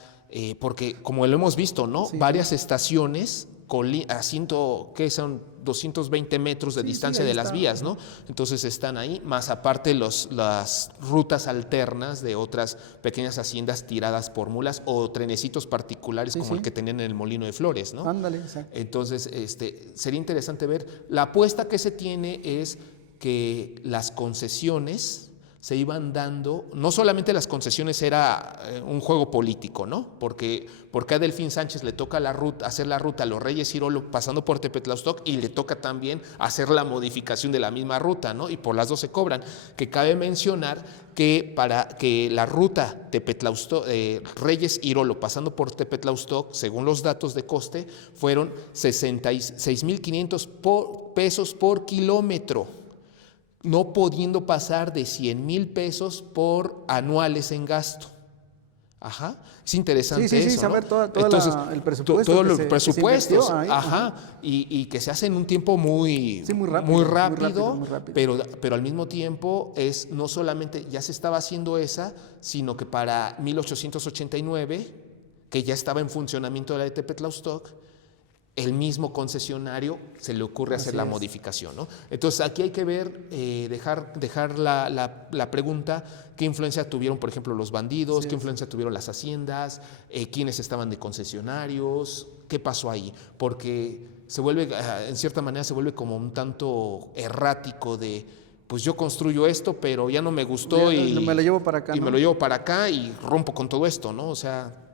porque como lo hemos visto, ¿no? Sí. Varias estaciones a ¿qué son? 220 metros de distancia de las vías, ¿no? Entonces están ahí, más aparte las rutas alternas de otras pequeñas haciendas tiradas por mulas o trenecitos particulares como el que tenían en el Molino de Flores, ¿no? Ándale, exacto. Entonces, sería interesante ver. La apuesta que se tiene es que las concesiones se iban dando, no solamente las concesiones era un juego político, ¿no? Porque a Delfín Sánchez le toca hacer la ruta a los Reyes Irolo pasando por Tepetlaostoc y le toca también hacer la modificación de la misma ruta, ¿no? Y por las dos se cobran. Que cabe mencionar que para que la ruta Reyes Irolo pasando por Tepetlaostoc, según los datos de coste, fueron 66,500 pesos por kilómetro, no pudiendo pasar de 100,000 pesos por anuales en gasto. Ajá, es interesante eso, ¿no? Saber Entonces, el presupuesto. Todos los presupuestos, ahí, y que se hace en un tiempo muy rápido, pero al mismo tiempo no solamente ya se estaba haciendo esa, sino que para 1889, que ya estaba en funcionamiento la de Tepetlaostoc, el mismo concesionario se le ocurre hacer la modificación, ¿no? Entonces aquí hay que ver, dejar la pregunta, qué influencia tuvieron, por ejemplo, los bandidos, qué influencia tuvieron las haciendas, quiénes estaban de concesionarios, qué pasó ahí, porque se vuelve, en cierta manera se vuelve como un tanto errático de, pues yo construyo esto, pero ya no me gustó y me lo llevo para acá, y me lo llevo para acá y rompo con todo esto, ¿no? O sea...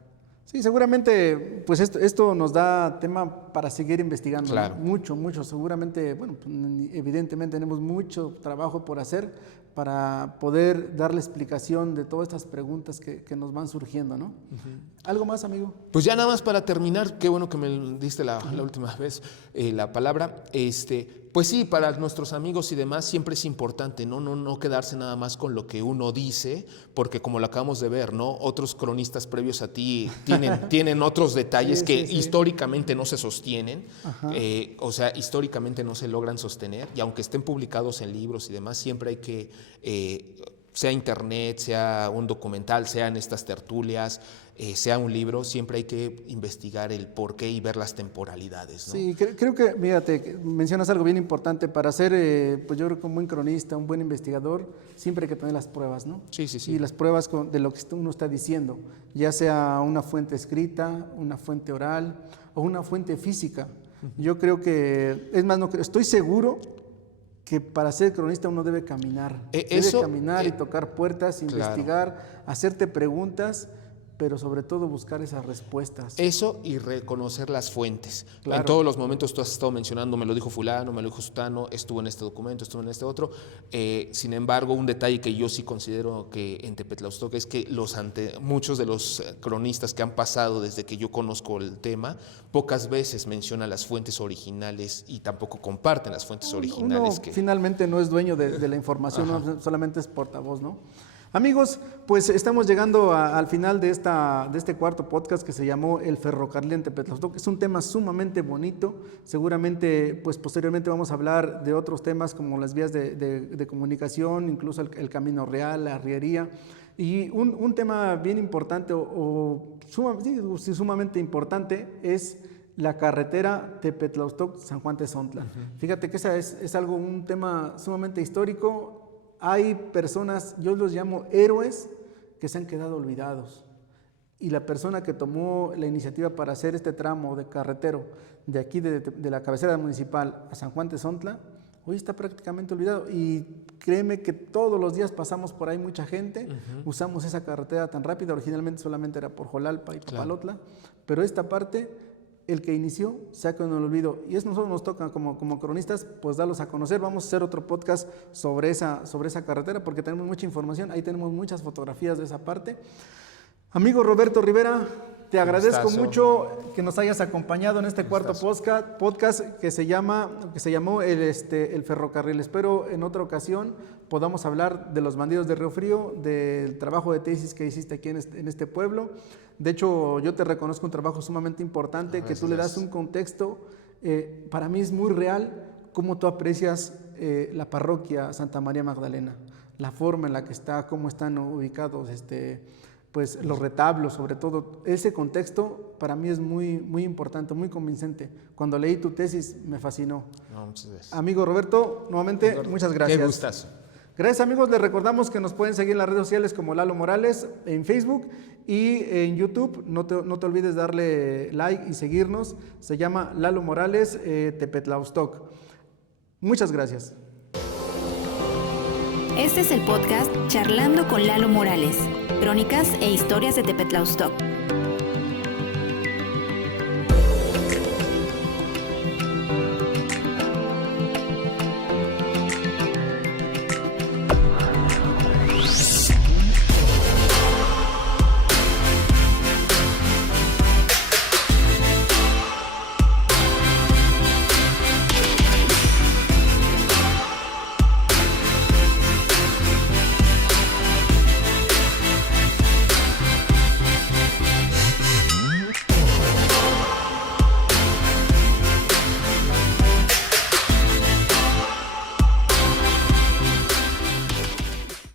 Sí, seguramente, pues esto nos da tema para seguir investigando. Claro. ¿No? Mucho. Seguramente, bueno, evidentemente tenemos mucho trabajo por hacer para poder darle explicación de todas estas preguntas que nos van surgiendo, ¿no? ¿Algo más, amigo? Pues ya nada más para terminar, qué bueno que me diste la última vez la palabra. Pues sí, para nuestros amigos y demás siempre es importante, ¿no? No quedarse nada más con lo que uno dice, porque como lo acabamos de ver, ¿no? Otros cronistas previos a ti tienen otros detalles que históricamente no se sostienen, o sea, históricamente no se logran sostener, y aunque estén publicados en libros y demás, siempre hay que, sea internet, sea un documental, sean estas tertulias, sea un libro, siempre hay que investigar el porqué y ver las temporalidades, ¿no? Sí, creo que, mírate, mencionas algo bien importante. Para ser, pues yo creo que un buen cronista, un buen investigador, siempre hay que tener las pruebas, ¿no? Sí. Y las pruebas de lo que uno está diciendo, ya sea una fuente escrita, una fuente oral o una fuente física. Yo creo que, es más, estoy seguro que para ser cronista uno debe caminar. Debe caminar y tocar puertas, investigar, hacerte preguntas, pero sobre todo buscar esas respuestas. Eso y reconocer las fuentes. Claro. En todos los momentos tú has estado mencionando, me lo dijo fulano, me lo dijo sutano, estuvo en este documento, estuvo en este otro. Sin embargo, un detalle que yo sí considero que en Tepetlaostoc es que muchos de los cronistas que han pasado desde que yo conozco el tema, pocas veces mencionan las fuentes originales y tampoco comparten las fuentes originales. Finalmente no es dueño de la información, solamente es portavoz, ¿no? Amigos, pues estamos llegando al final de este cuarto podcast que se llamó El ferrocarril en Tepetlaostoc. Es un tema sumamente bonito. Seguramente, pues posteriormente vamos a hablar de otros temas como las vías de comunicación, incluso el camino real, la arriería. Y un tema bien importante sumamente importante es la carretera Tepetlaostoc-San Juan Tezontla. Fíjate que esa es un tema sumamente histórico. Hay personas, yo los llamo héroes, que se han quedado olvidados. Y la persona que tomó la iniciativa para hacer este tramo de carretero de aquí, de la cabecera municipal a San Juan Tezontla, hoy está prácticamente olvidado. Y créeme que todos los días pasamos por ahí mucha gente, usamos esa carretera tan rápida, originalmente solamente era por Jolalpa y Papalotla, pero esta parte, el que inició, se ha quedado en el olvido. Y nosotros nos toca como cronistas, pues darlos a conocer. Vamos a hacer otro podcast sobre esa carretera, porque tenemos mucha información, ahí tenemos muchas fotografías de esa parte. Amigo Roberto Rivera, te agradezco mucho que nos hayas acompañado en este cuarto podcast que se llamó el ferrocarril. Espero en otra ocasión podamos hablar de los bandidos de Río Frío, del trabajo de tesis que hiciste aquí en este pueblo. De hecho, yo te reconozco un trabajo sumamente importante, que tú le das un contexto. Para mí es muy real cómo tú aprecias la parroquia Santa María Magdalena, la forma en la que está, cómo están ubicados pues los retablos, sobre todo. Ese contexto para mí es muy, muy importante, muy convincente. Cuando leí tu tesis me fascinó. No, muchas gracias. Amigo Roberto, nuevamente, muchas gracias. Qué gustazo. Gracias, amigos. Les recordamos que nos pueden seguir en las redes sociales como Lalo Morales, en Facebook y en YouTube. No te olvides darle like y seguirnos. Se llama Lalo Morales Tepetlaustoc. Muchas gracias. Este es el podcast Charlando con Lalo Morales, crónicas e historias de Tepetlaustoc.